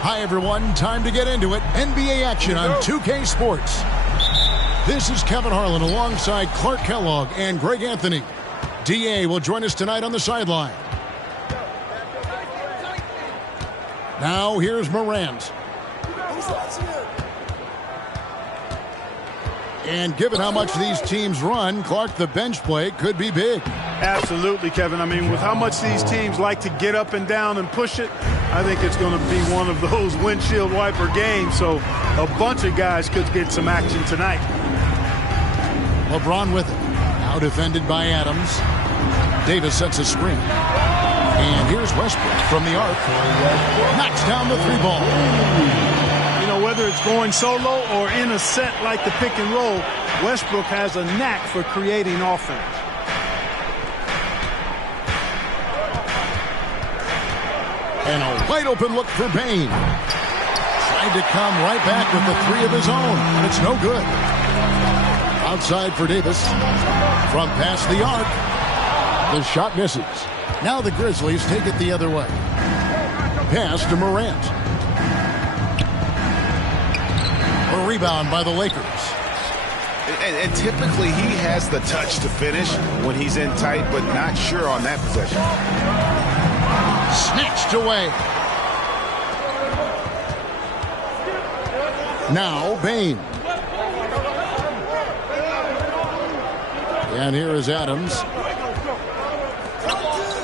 Hi, everyone. Time to get into it. NBA action on 2K Sports. This is Kevin Harlan alongside Clark Kellogg and Greg Anthony. DA will join us tonight on the sideline. Now, here's Morant. And given how much these teams run, Clark, the bench play could be big. Absolutely, Kevin. I mean, with how much these teams like to get up and down and push it, I think it's going to be one of those windshield wiper games. So a bunch of guys could get some action tonight. LeBron with it. Now defended by Adams. Davis sets a screen. And here's Westbrook from the arc. Knocks down the three ball. You know, whether it's going solo or in a set like the pick and roll, Westbrook has a knack for creating offense. And a wide open look for Bane. Tried to come right back with the three of his own, but it's no good. Outside for Davis. From past the arc. The shot misses. Now the Grizzlies take it the other way. Pass to Morant. A rebound by the Lakers. And typically he has the touch to finish when he's in tight, but not sure on that possession. Snatched away. Now Bane. And here is Adams.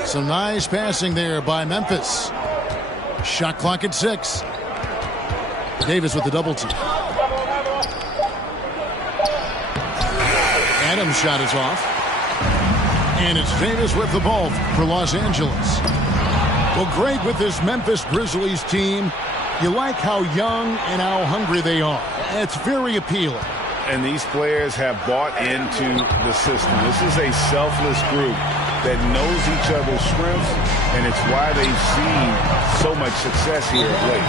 Some nice passing there by Memphis. Shot clock at 6. Davis with the double team. Adams' shot is off. And it's Davis with the ball for Los Angeles. Well, Greg, with this Memphis Grizzlies team, you like how young and how hungry they are. It's very appealing. And these players have bought into the system. This is a selfless group that knows each other's strengths, and it's why they've seen so much success here of late.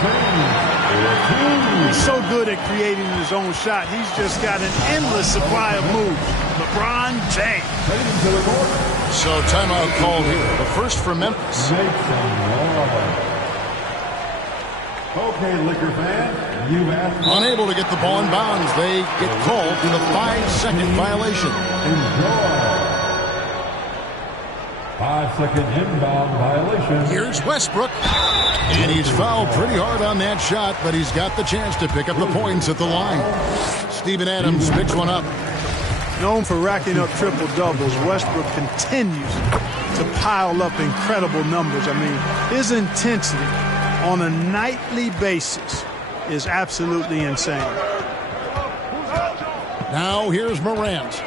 He's so good at creating his own shot. He's just got an endless supply of moves. LeBron James. So timeout called here. The first for Memphis. Okay, Liquor fan, you asked. Unable to get the ball in bounds. They get called for the 5-second violation. Enjoy. 5-second inbound violation. Here's Westbrook. And he's fouled pretty hard on that shot, but he's got the chance to pick up the points at the line. Steven Adams picks one up. Known for racking up triple-doubles, Westbrook continues to pile up incredible numbers. I mean, his intensity on a nightly basis is absolutely insane. Now here's Morant.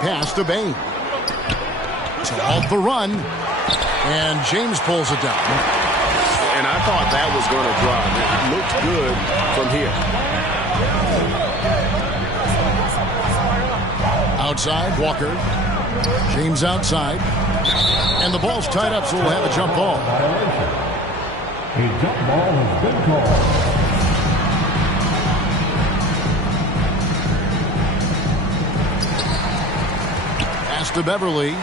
Pass to Bane. So off the run. And James pulls it down. And I thought that was going to drop. It looked good from here. Outside, Walker. James outside. And the ball's tied up, so we'll have a jump ball. A jump ball has been called. Pass to Beverly.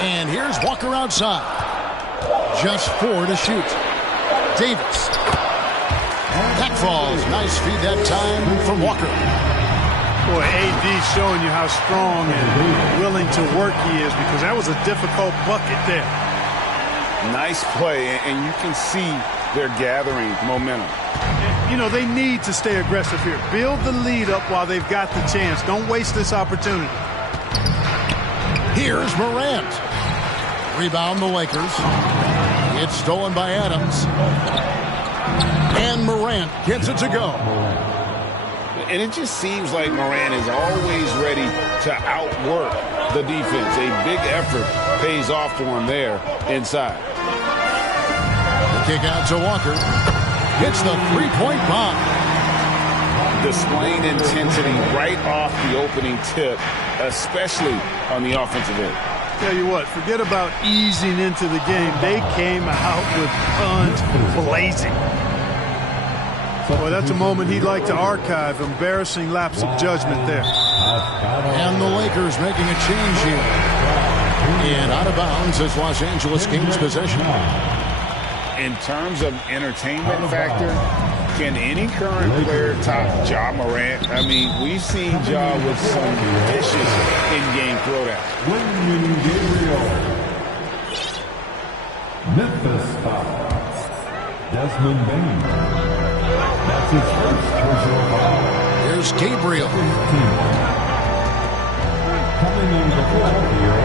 And here's Walker outside. Just 4 to shoot. Davis. That falls. Nice feed that time from Walker. Boy, AD's showing you how strong and willing to work he is, because that was a difficult bucket there. Nice play, and you can see they're gathering momentum. You know, they need to stay aggressive here. Build the lead up while they've got the chance. Don't waste this opportunity. Here's Morant. Rebound the Lakers. It's stolen by Adams. And Morant gets it to go. And it just seems like Morant is always ready to outwork the defense. A big effort pays off for him there inside. The kick out to Walker. Hits the three-point bomb. Displaying intensity right off the opening tip, especially on the offensive end. Tell you what, forget about easing into the game. They came out with guns blazing. Boy, that's a moment he'd like to archive. Embarrassing lapse of judgment there. And the Lakers making a change here. And out of bounds as Los Angeles gains possession. In terms of entertainment factor, can any current player top Ja Morant? I mean, we've seen Ja with some vicious in-game throwdowns. Wayne Gabriel. Memphis foul. Desmond Bain. That's his first personal foul. Here's Gabriel. Coming in the floor here,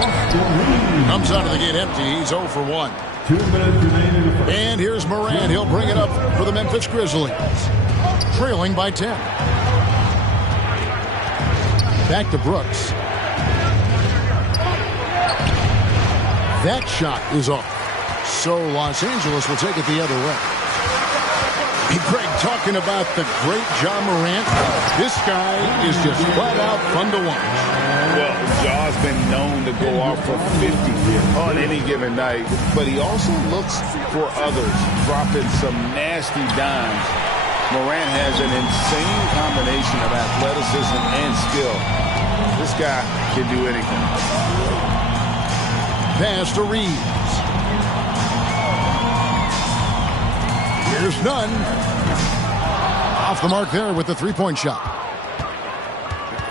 Austin Reeves. Comes out of the gate empty. He's 0 for 1. 2 minutes remaining in the first. And here's Morant. He'll bring it up for the Memphis Grizzlies. Trailing by 10. Back to Brooks. That shot is off. So Los Angeles will take it the other way. Hey, Greg, talking about the great Ja Morant, this guy is just flat out fun to watch. Well, Ja's been known to go off for 50 on any given night, but he also looks for others, dropping some nasty dimes. Morant has an insane combination of athleticism and skill. This guy can do anything. Pass to Reeves. Here's none. Off the mark there with the three-point shot.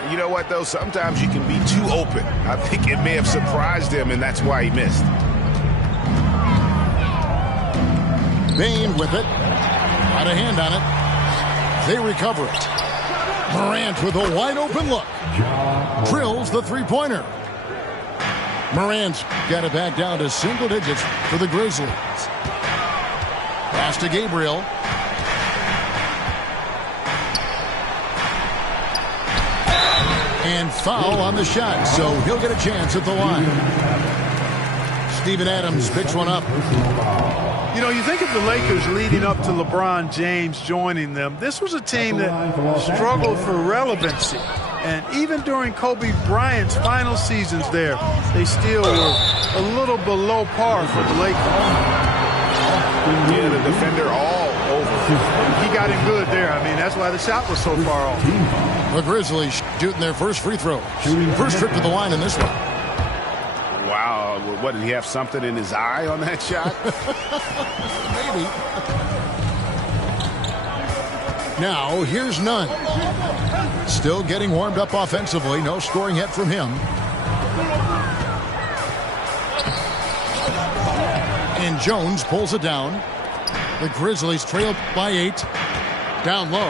You know what, though? Sometimes you can be too open. I think it may have surprised him, and that's why he missed. Bain with it. Got a hand on it. They recover it. Morant with a wide-open look. Drills the three-pointer. Morant's got it back down to single digits for the Grizzlies. Pass to Gabriel. And foul on the shot, so he'll get a chance at the line. Steven Adams picks one up. You know, you think of the Lakers leading up to LeBron James joining them. This was a team that struggled for relevancy. And even during Kobe Bryant's final seasons there, they still were a little below par for the Lakers. Yeah, the defender all over. He got him good there. I mean, that's why the shot was so far off. The Grizzlies shooting their first free throw. First trip to the line in this one. Wow, what, did he have something in his eye on that shot? Maybe. Now, here's none. Still getting warmed up offensively. No scoring yet from him. And Jones pulls it down. The Grizzlies trail by 8. Down low.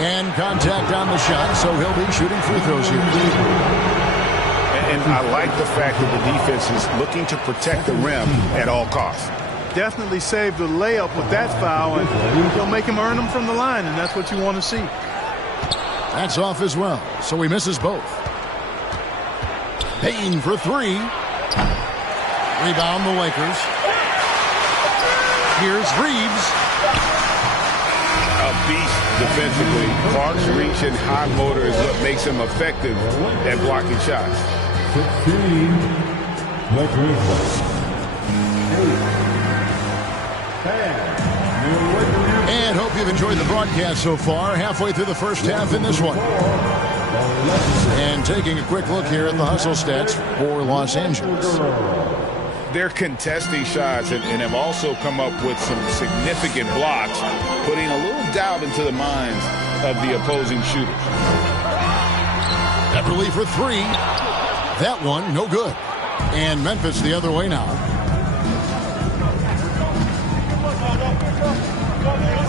And contact on the shot, so he'll be shooting free throws here. And I like the fact that the defense is looking to protect the rim at all costs. Definitely saved the layup with that foul, and he'll make him earn them from the line, and that's what you want to see. That's off as well, so he misses both. Payne for 3. Rebound the Lakers. Here's Reeves. A beast defensively. Clark's reach and high motor is what makes him effective at blocking shots. 16. The Grizzlies. And hope you've enjoyed the broadcast so far. Halfway through the first half in this one. And taking a quick look here at the hustle stats for Los Angeles. They're contesting shots and have also come up with some significant blocks, putting a little doubt into the minds of the opposing shooters. Beverly for 3. That one, no good. And Memphis the other way now.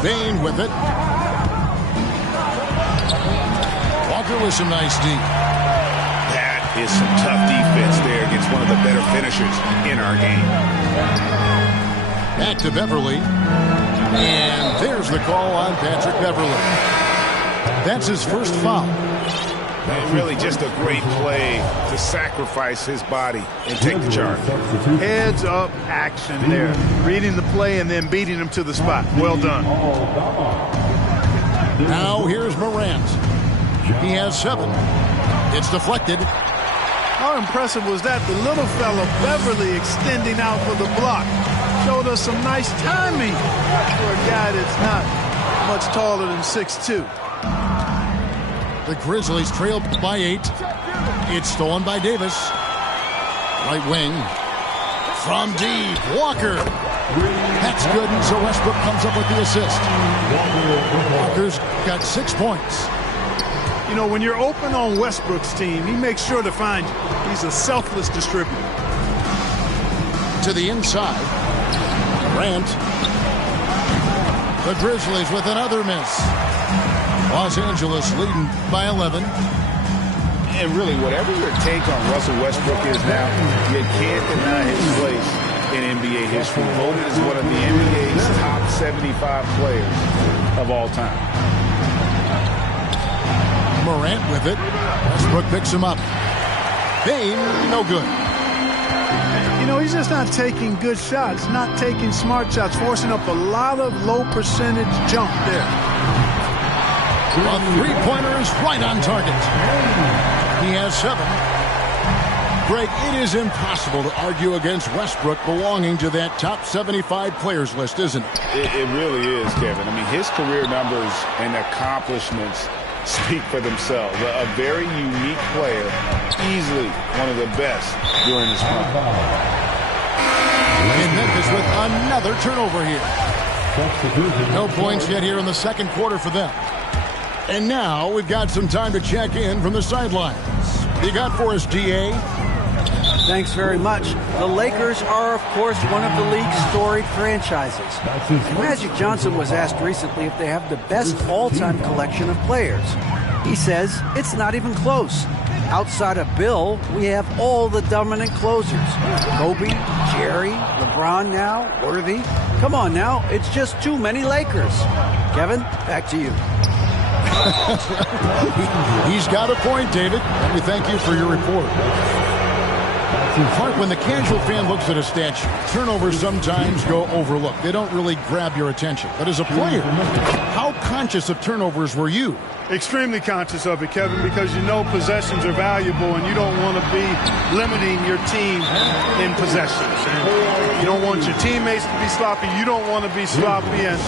Bain with it. Walker with some nice D. That is some tough defense there against one of the better finishers in our game. Back to Beverly. And there's the call on Patrick Beverly. That's his first foul. And really just a great play to sacrifice his body and take the charge. Heads up action there. Reading the play and then beating him to the spot. Well done. Now here's Morant. He has 7. It's deflected. How impressive was that? The little fella Beverly extending out for the block. Showed us some nice timing for a guy that's not much taller than 6'2". The Grizzlies trail by 8. It's stolen by Davis. Right wing. From deep, Walker. That's good, and so Westbrook comes up with the assist. Walker's got 6 points. You know, when you're open on Westbrook's team, he makes sure to find you. He's a selfless distributor. To the inside. Grant. The Grizzlies with another miss. Los Angeles leading by 11. And really, whatever your take on Russell Westbrook is now, you can't deny his place in NBA history. Voted as one of the NBA's top 75 players of all time. Morant with it. Westbrook picks him up. Bain, no good. You know, he's just not taking good shots, not taking smart shots, forcing up a lot of low percentage jump there. A three-pointer is right on target. He has 7. Greg, it is impossible to argue against Westbrook belonging to that top 75 players list, isn't it? It really is, Kevin. I mean, his career numbers and accomplishments speak for themselves. A very unique player, easily one of the best during his prime. And Memphis with another turnover here. No points yet here in the second quarter for them. And now we've got some time to check in from the sidelines. What you got for us, DA? Thanks very much. The Lakers are, of course, one of the league's storied franchises. Magic Johnson was asked recently if they have the best all-time collection of players. He says it's not even close. Outside of Bill, we have all the dominant closers. Kobe, Jerry, LeBron now, Worthy. Come on now, it's just too many Lakers. Kevin, back to you. He's got a point, David. Let me thank you for your report. Clark, when the casual fan looks at a statue, turnovers sometimes go overlooked. They don't really grab your attention. But as a player, how conscious of turnovers were you? Extremely conscious of it, Kevin, because you know possessions are valuable and you don't want to be limiting your team in possessions. And you don't want your teammates to be sloppy. You don't want to be sloppy. And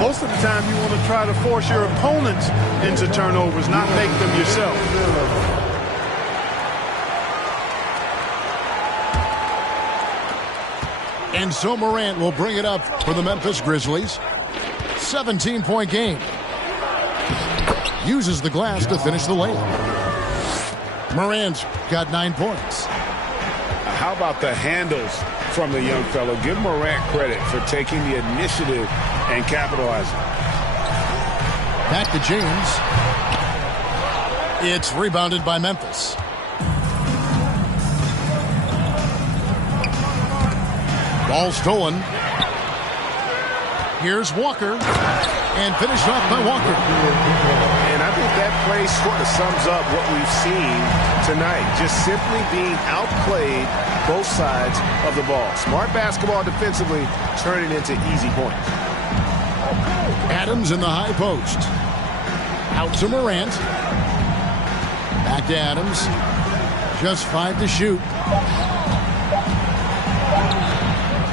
most of the time you want to try to force your opponents into turnovers, not make them yourself. And so Morant will bring it up for the Memphis Grizzlies. 17-point game. Uses the glass to finish the layup. Morant's got 9 points. How about the handles from the young fellow? Give Morant credit for taking the initiative and capitalizing. Back to James. It's rebounded by Memphis. Ball stolen. Here's Walker. And finished off by Walker. And I think that play sort of sums up what we've seen tonight. Just simply being outplayed both sides of the ball. Smart basketball defensively, turning into easy points. Adams in the high post. Out to Morant. Back to Adams. Just 5 to shoot.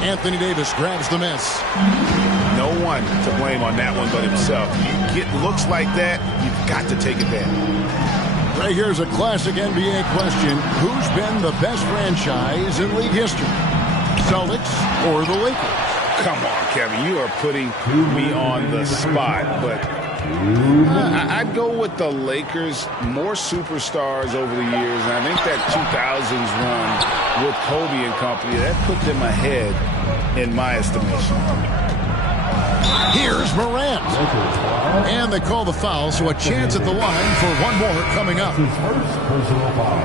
Anthony Davis grabs the miss. No one to blame on that one but himself. You get looks like that, you've got to take advantage. Right here's a classic NBA question. Who's been the best franchise in league history? Celtics or the Lakers? Come on, Kevin. You are putting me on the spot, but I'd go with the Lakers. More superstars over the years, and I think that 2000s run with Kobe and company, that put them ahead in my estimation. Here's Morant. And they call the foul, so a chance at the line for one more coming up.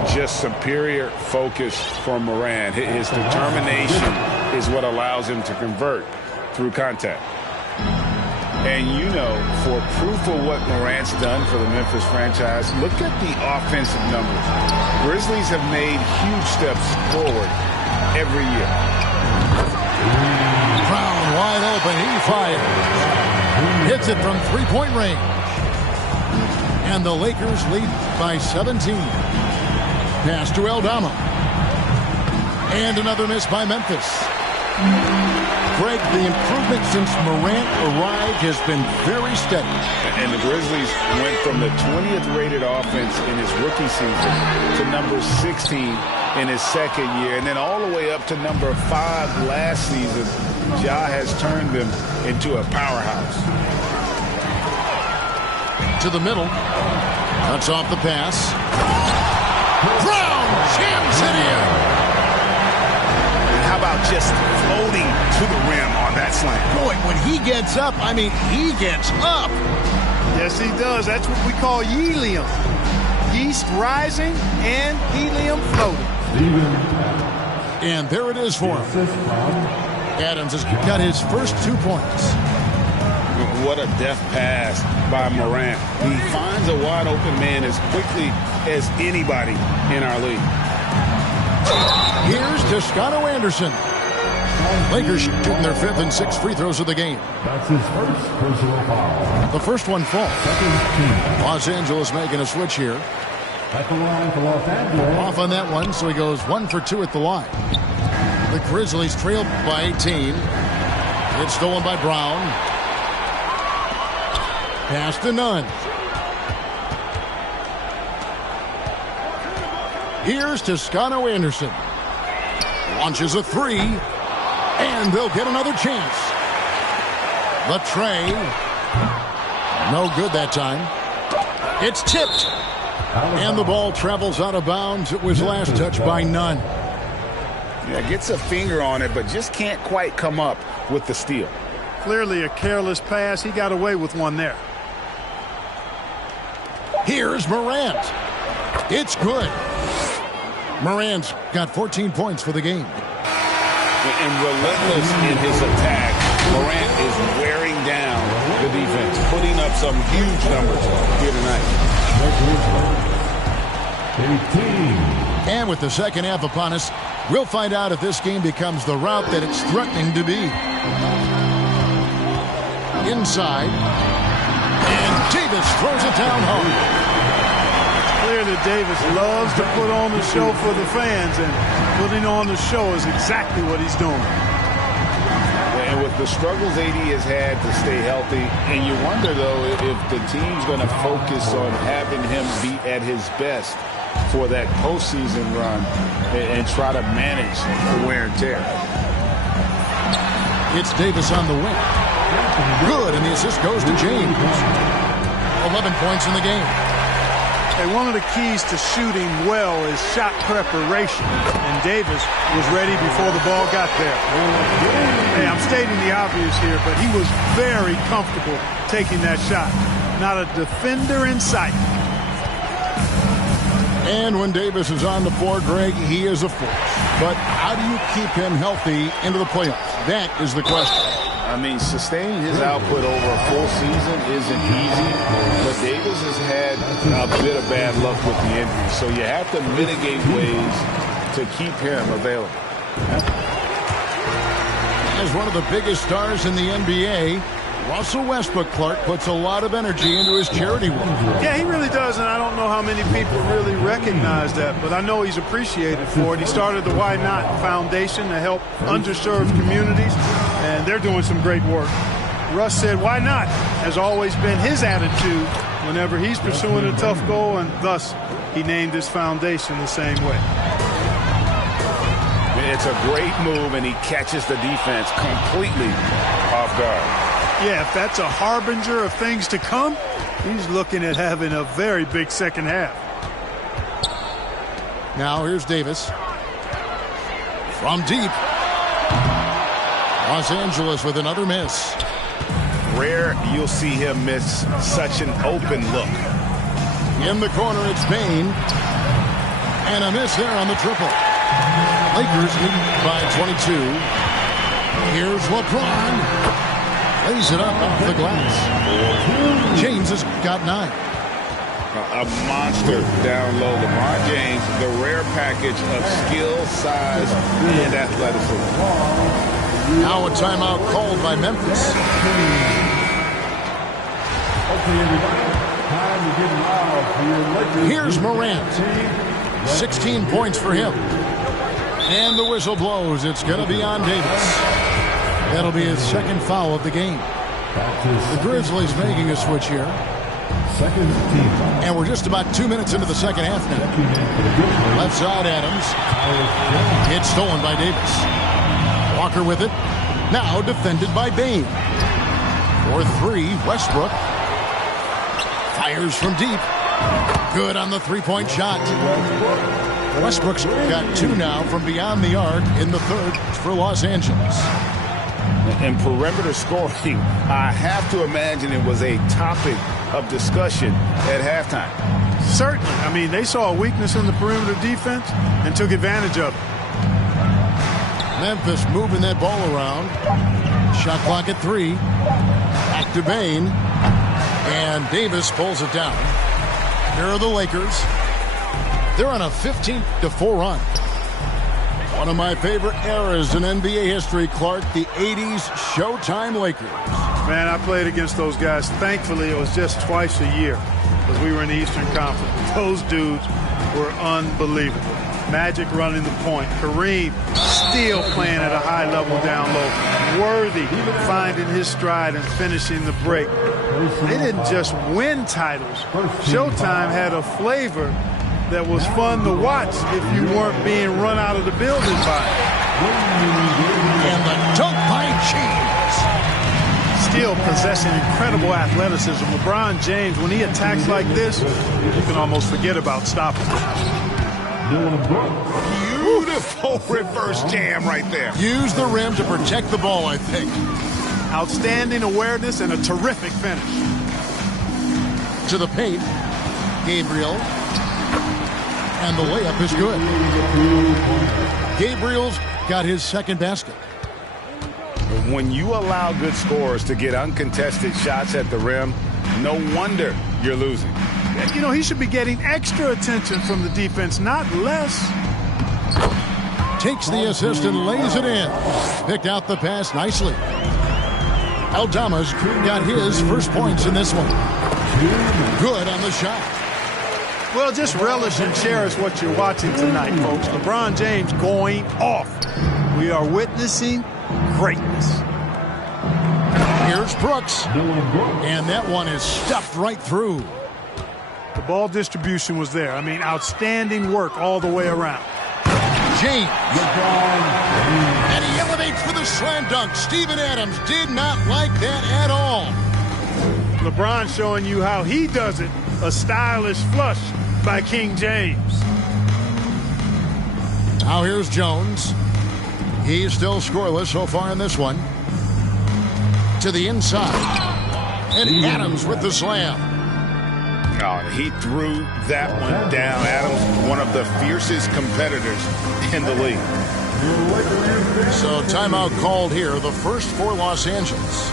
Just superior focus from Morant. His determination is what allows him to convert through contact. And you know, for proof of what Morant's done for the Memphis franchise, look at the offensive numbers. Grizzlies have made huge steps forward every year. Brown wide open. He fires. Hits it from three-point range. And the Lakers lead by 17. Pass to Aldama. And another miss by Memphis. Greg, the improvement since Morant arrived has been very steady. And the Grizzlies went from the 20th rated offense in his rookie season to number 16 in his second year, and then all the way up to number 5 last season. Ja has turned them into a powerhouse. To the middle. Cuts off the pass. Brown jams it in. How about just floating to the rim on that slant? Boy, when he gets up, I mean, he gets up. Yes, he does. That's what we call helium. Yeast rising and helium floating. And there it is for him. Adams has got his first 2 points. What a deft pass by Morant. He finds a wide open man as quickly as anybody in our league. Here's Toscano Anderson. Lakers shooting their 5th and 6th free throws of the game. That's his first personal foul. The first one falls. Los Angeles making a switch here. At the line for Los Angeles. Off on that one, so he goes 1 for 2 at the line. The Grizzlies trailed by 18. It's stolen by Brown. Pass to Nunn. Here's Toscano Anderson. Launches a 3. And they'll get another chance. The tray. No good that time. It's tipped. And the ball travels out of bounds. It was last touched by Nunn. Yeah, gets a finger on it, but just can't quite come up with the steal. Clearly a careless pass. He got away with one there. Here's Morant. It's good. Morant's got 14 points for the game. And relentless in his attack, Morant is wearing down the defense, putting up some huge numbers here tonight. 18. And with the second half upon us, we'll find out if this game becomes the route that it's threatening to be. Inside. And Davis throws it down home. Clear that Davis loves to put on the show for the fans, and putting on the show is exactly what he's doing. And with the struggles AD has had to stay healthy, and you wonder, though, if the team's going to focus on having him be at his best for that postseason run and try to manage the wear and tear. It's Davis on the wing. Good, and the assist goes to James. 11 points in the game. Hey, one of the keys to shooting well is shot preparation, and Davis was ready before the ball got there. Hey, I'm stating the obvious here, but he was very comfortable taking that shot. Not a defender in sight. And when Davis is on the floor, Greg, he is a force. But how do you keep him healthy into the playoffs? That is the question. I mean, sustaining his output over a full season isn't easy, but Davis has had a bit of bad luck with the injury, so you have to mitigate ways to keep him available. As one of the biggest stars in the NBA, Russell Westbrook, Clark, puts a lot of energy into his charity work. Yeah, he really does, and I don't know how many people really recognize that, but I know he's appreciated for it. He started the Why Not Foundation to help underserved communities, and they're doing some great work. Russ said, why not? Has always been his attitude whenever he's pursuing a tough goal, and thus he named his foundation the same way. It's a great move, and he catches the defense completely off guard. Yeah, if that's a harbinger of things to come, he's looking at having a very big second half. Now here's Davis. From deep. Los Angeles with another miss. Rare you'll see him miss such an open look. In the corner, it's Payne. And a miss there on the triple. Lakers lead by 22. Here's LeBron. Lays it up off the glass. James has got 9. A monster down low. LeBron James, the rare package of skill, size, and athleticism. Now a timeout called by Memphis. Here's Morant. 16 points for him. And the whistle blows. It's going to be on Davis. That'll be his second foul of the game. The Grizzlies making a switch here. Second team. And we're just about 2 minutes into the second half now. Left side, Adams. It's stolen by Davis. Walker with it. Now defended by Bain. For three, Westbrook. Fires from deep. Good on the three-point shot. Westbrook's got two now from beyond the arc in the third for Los Angeles. And perimeter scoring, I have to imagine it was a topic of discussion at halftime. Certainly. I mean, they saw a weakness in the perimeter defense and took advantage of it. Memphis moving that ball around. Shot clock at 3. Back to Bain. And Davis pulls it down. Here are the Lakers. They're on a 15-4 run. One of my favorite eras in NBA history, Clark, the 80s Showtime Lakers. Man, I played against those guys. Thankfully, it was just twice a year because we were in the Eastern Conference. Those dudes were unbelievable. Magic running the point. Kareem still playing at a high level down low. Worthy finding his stride and finishing the break. They didn't just win titles. Showtime had a flavor that was fun to watch if you weren't being run out of the building by it. And the dunk by James. Still possessing incredible athleticism. LeBron James, when he attacks like this, you can almost forget about stopping him. Beautiful reverse jam right there. Use the rim to protect the ball, I think. Outstanding awareness and a terrific finish. To the paint. Gabriel. And the layup is good. Gabriel's got his second basket. When you allow good scorers to get uncontested shots at the rim, no wonder you're losing. You know, he should be getting extra attention from the defense, not less. Takes the assist and lays it in. Picked out the pass nicely. Aldama's got his first points in this one. Good on the shot. Well, just relish and cherish what you're watching tonight, folks. LeBron James going off. We are witnessing greatness. Here's Brooks. And that one is stuffed right through. The ball distribution was there. I mean, outstanding work all the way around. James. And he elevates for the slam dunk. Steven Adams did not like that at all. LeBron showing you how he does it. A stylish flush by King James. Now here's Jones. He's still scoreless so far in this one. To the inside. And Adams with the slam. Oh, he threw that one down. Adams, one of the fiercest competitors in the league. So timeout called here, the first for Los Angeles.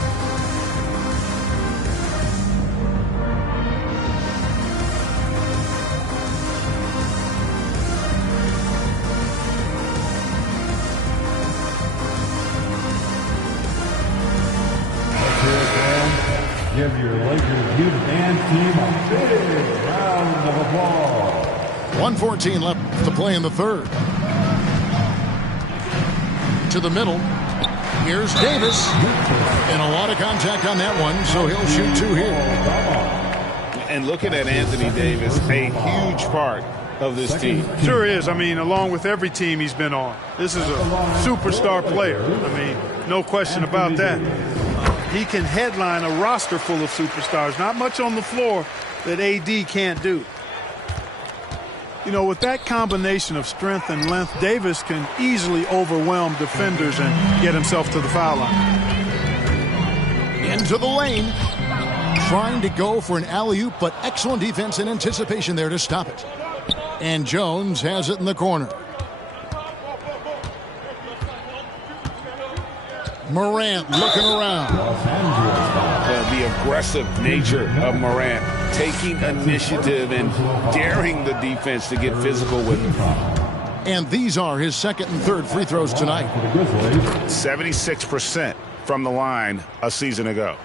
Give your Lakers youth and team a big round of applause. 1:14 left to play in the third. To the middle. Here's Davis. And a lot of contact on that one, so he'll shoot two here. And looking at Anthony Davis, a huge part of this team. Sure is. I mean, along with every team he's been on. This is a superstar player. I mean, no question about that. He can headline a roster full of superstars. Not much on the floor that AD can't do. You know, with that combination of strength and length, Davis can easily overwhelm defenders and get himself to the foul line. Into the lane. Trying to go for an alley-oop, but excellent defense and anticipation there to stop it. And Jones has it in the corner. Morant looking around. The aggressive nature of Morant, taking initiative and daring the defense to get physical with him. And these are his second and third free throws tonight. 76% from the line a season ago.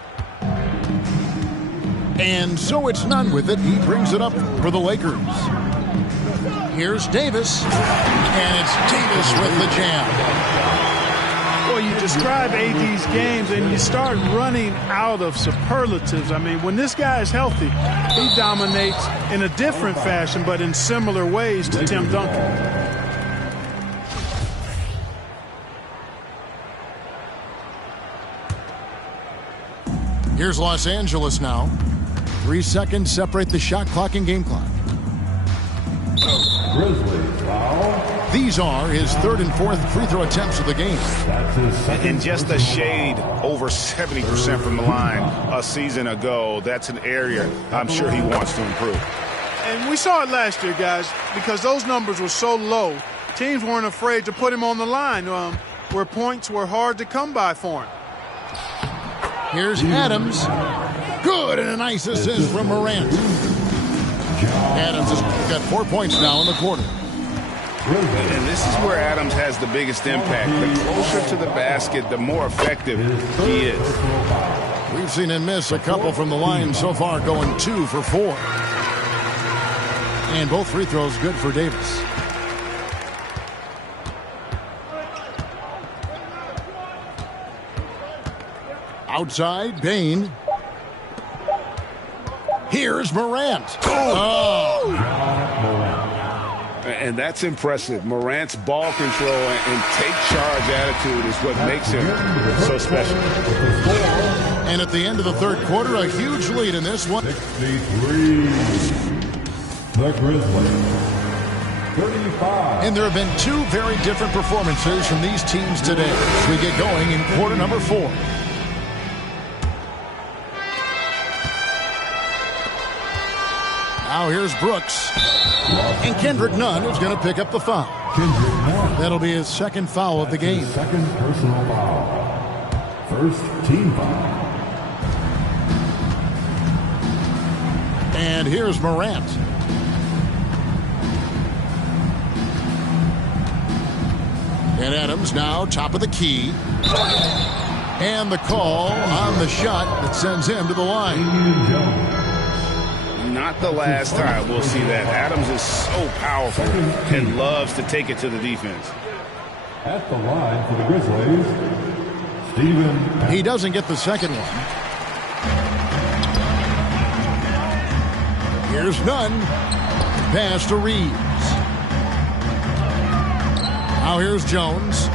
And so it's none with it. He brings it up for the Lakers. Here's Davis. And it's Davis with the jam. Well, you describe AD's games and you start running out of superlatives. I mean, when this guy is healthy, he dominates in a different fashion, but in similar ways to Tim Duncan. Here's Los Angeles now. 3 seconds separate the shot clock and game clock. Grizzlies foul. These are his third and fourth free throw attempts of the game. And just a shade over 70% from the line a season ago. That's an area I'm sure he wants to improve. And we saw it last year, guys, because those numbers were so low. Teams weren't afraid to put him on the line where points were hard to come by for him. Here's Adams. Good, and a nice assist from Morant. Adams has got 4 points now in the quarter. And this is where Adams has the biggest impact. The closer to the basket, the more effective he is. We've seen him miss a couple from the line so far, going 2 for 4. And both free throws good for Davis. Outside, Bain. Here's Morant. Oh! And that's impressive. Morant's ball control and take charge attitude is what makes him so special. And at the end of the third quarter, a huge lead in this one. 63. The Grizzlies. 35. And there have been 2 very different performances from these teams today as we get going in quarter number 4. Now here's Brooks. And Kendrick Nunn is going to pick up the foul. That'll be his second foul of the game. Second personal foul. First team foul. And here's Morant. And Adams now top of the key. And the call on the shot that sends him to the line. Not the last time we'll see that. Adams is so powerful and loves to take it to the defense. At the line for the Grizzlies, Steven. He doesn't get the second one. Here's Nunn. Pass to Reeves. Now here's Jones.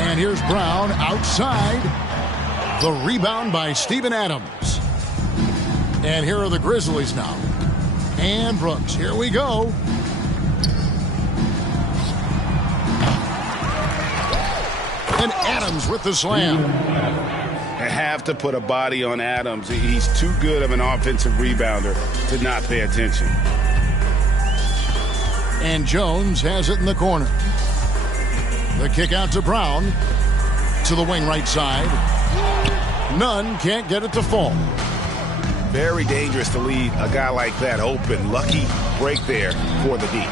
And here's Brown outside. The rebound by Steven Adams. And here are the Grizzlies now. And Brooks. Here we go. And Adams with the slam. I have to put a body on Adams. He's too good of an offensive rebounder to not pay attention. And Jones has it in the corner. The kick out to Brown. To the wing right side. Nunn can't get it to fall. Very dangerous to leave a guy like that open. Lucky break there for the D.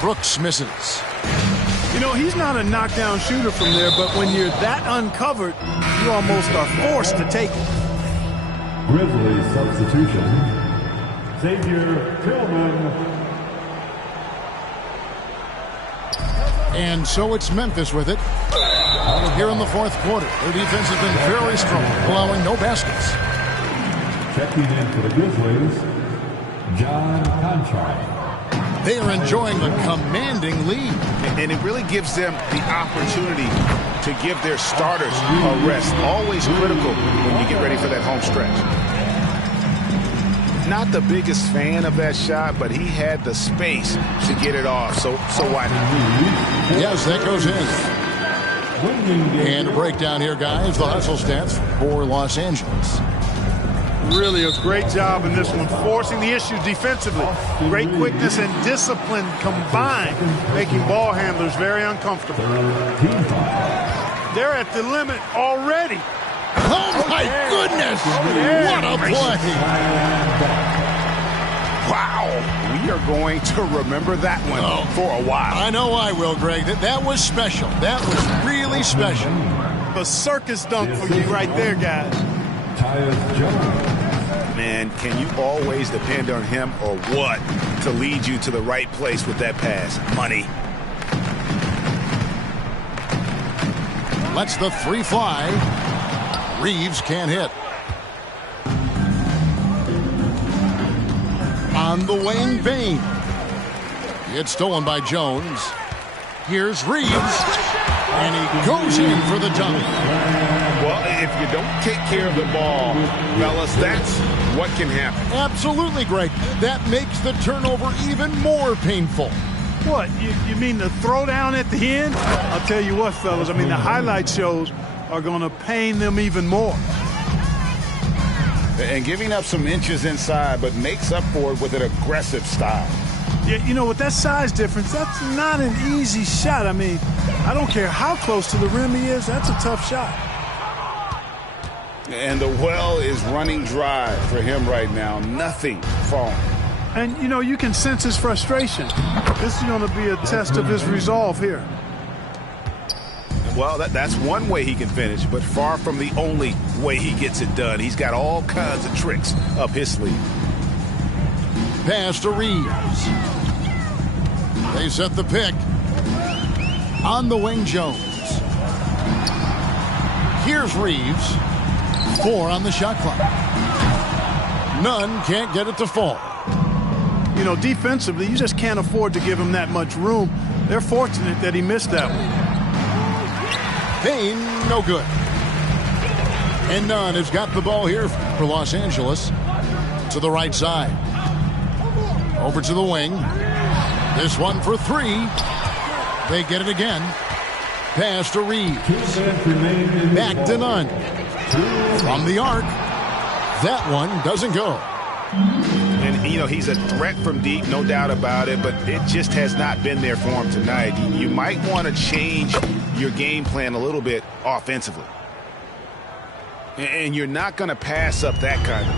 Brooks misses. You know, he's not a knockdown shooter from there, but when you're that uncovered, you almost are forced to take it. Grizzlies substitution. Xavier Tillman. And so it's Memphis with it. Here in the fourth quarter, their defense has been very strong, allowing no baskets. Checking in for the Grizzlies, John Conchar. They are enjoying the commanding lead. And it really gives them the opportunity to give their starters a rest. Always critical when you get ready for that home stretch. Not the biggest fan of that shot, but he had the space to get it off. So why not? Yes, that goes in. And a breakdown here, guys. The hustle stats for Los Angeles. Really a great job in this one, forcing the issues defensively. Great quickness and discipline combined, making ball handlers very uncomfortable. They're at the limit already. Oh, my goodness! What a play! Wow, we are going to remember that one for a while. I know I will, Greg. That was special. That was really special. A circus dunk for you right there, guys. Man, can you always depend on him or what to lead you to the right place with that pass? Money. Lets the three fly. Reeves can't hit. On the wing, Bain. It's stolen by Jones. Here's Reeves. And he goes in for the dunk. Well, if you don't take care of the ball, fellas, that's what can happen. Absolutely, Greg. That makes the turnover even more painful. What, you mean the throwdown at the end? I'll tell you what, fellas, I mean, the highlight shows are going to pain them even more. And giving up some inches inside, but makes up for it with an aggressive style. Yeah, you know, with that size difference, that's not an easy shot. I mean, I don't care how close to the rim he is, that's a tough shot. And the well is running dry for him right now. Nothing falling. And, you know, you can sense his frustration. This is going to be a test of his resolve here. Well, that's one way he can finish, but far from the only way he gets it done. He's got all kinds of tricks up his sleeve. Pass to Reeves. They set the pick. On the wing, Jones. Here's Reeves. 4 on the shot clock. Nunn can't get it to fall. You know, defensively, you just can't afford to give him that much room. They're fortunate that he missed that one. Bain, no good. And Nunn has got the ball here for Los Angeles. To the right side. Over to the wing. This one for 3. They get it again. Pass to Reeves. Back to Nunn. From the arc. That one doesn't go. And, you know, he's a threat from deep, no doubt about it, but it just has not been there for him tonight. You might want to change your game plan a little bit offensively. And you're not going to pass up that kind of.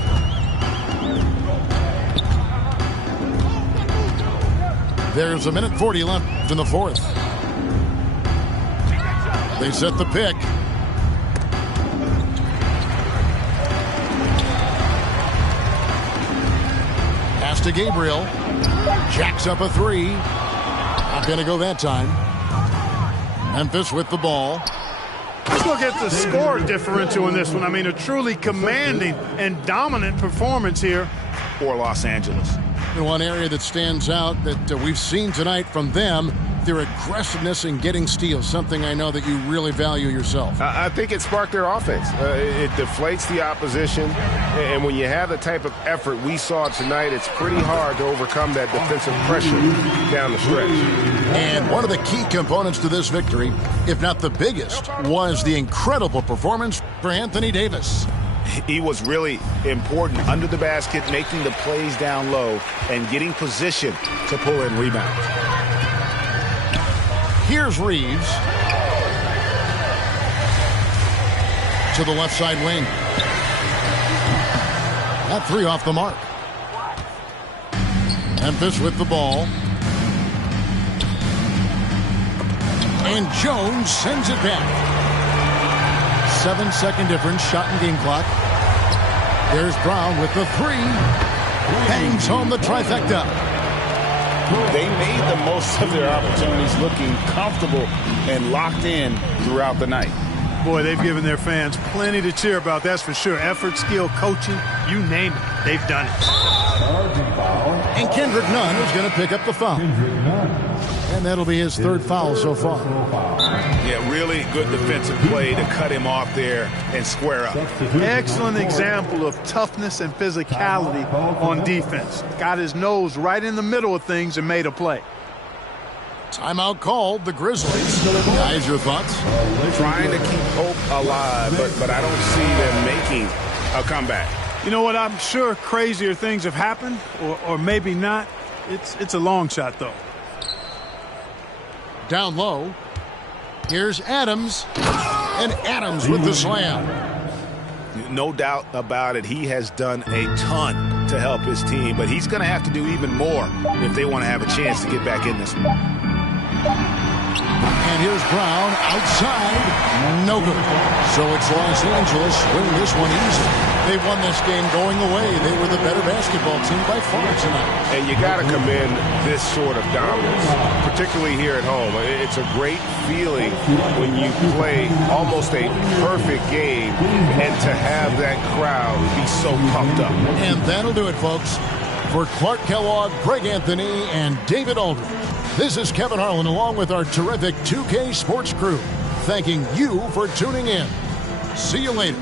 There's a minute 40 left in the fourth. They set the pick. Pass to Gabriel. Jacks up a 3. Not going to go that time. Memphis with the ball. Let's look at the score differential in this one. I mean, a truly commanding and dominant performance here for Los Angeles. And one area that stands out that we've seen tonight from them, their aggressiveness in getting steals, something I know that you really value yourself. I think it sparked their offense. It deflates the opposition, and when you have the type of effort we saw tonight, it's pretty hard to overcome that defensive pressure down the stretch. And one of the key components to this victory, if not the biggest, was the incredible performance for Anthony Davis. He was really important under the basket, making the plays down low and getting position to pull in rebounds. Here's Reeves. To the left side wing. That 3 off the mark. Memphis with the ball. And Jones sends it back. 7-second difference, shot and game clock. There's Brown with the 3. Hangs home the trifecta. They made the most of their opportunities, looking comfortable and locked in throughout the night. Boy, they've given their fans plenty to cheer about, that's for sure. Effort, skill, coaching, you name it, they've done it. And Kendrick Nunn is going to pick up the foul. And that'll be his 3rd foul so far. Yeah, really good defensive play to cut him off there and square up. Excellent example of toughness and physicality on defense. Got his nose right in the middle of things and made a play. Timeout called, the Grizzlies. Guys, your thoughts? Trying to keep hope alive, but I don't see them making a comeback. You know what? I'm sure crazier things have happened, or maybe not. It's a long shot, though. Down low. Here's Adams. And Adams with the slam. No doubt about it. He has done a ton to help his team, but he's going to have to do even more if they want to have a chance to get back in this one. And here's Brown outside. No good. So it's Los Angeles winning this one easy. They won this game going away. They were the better basketball team by far tonight. And you got to commend this sort of dominance, particularly here at home. It's a great feeling when you play almost a perfect game and to have that crowd be so pumped up. And that'll do it, folks. For Clark Kellogg, Greg Anthony, and David Aldridge, this is Kevin Harlan along with our terrific 2K Sports crew, thanking you for tuning in. See you later.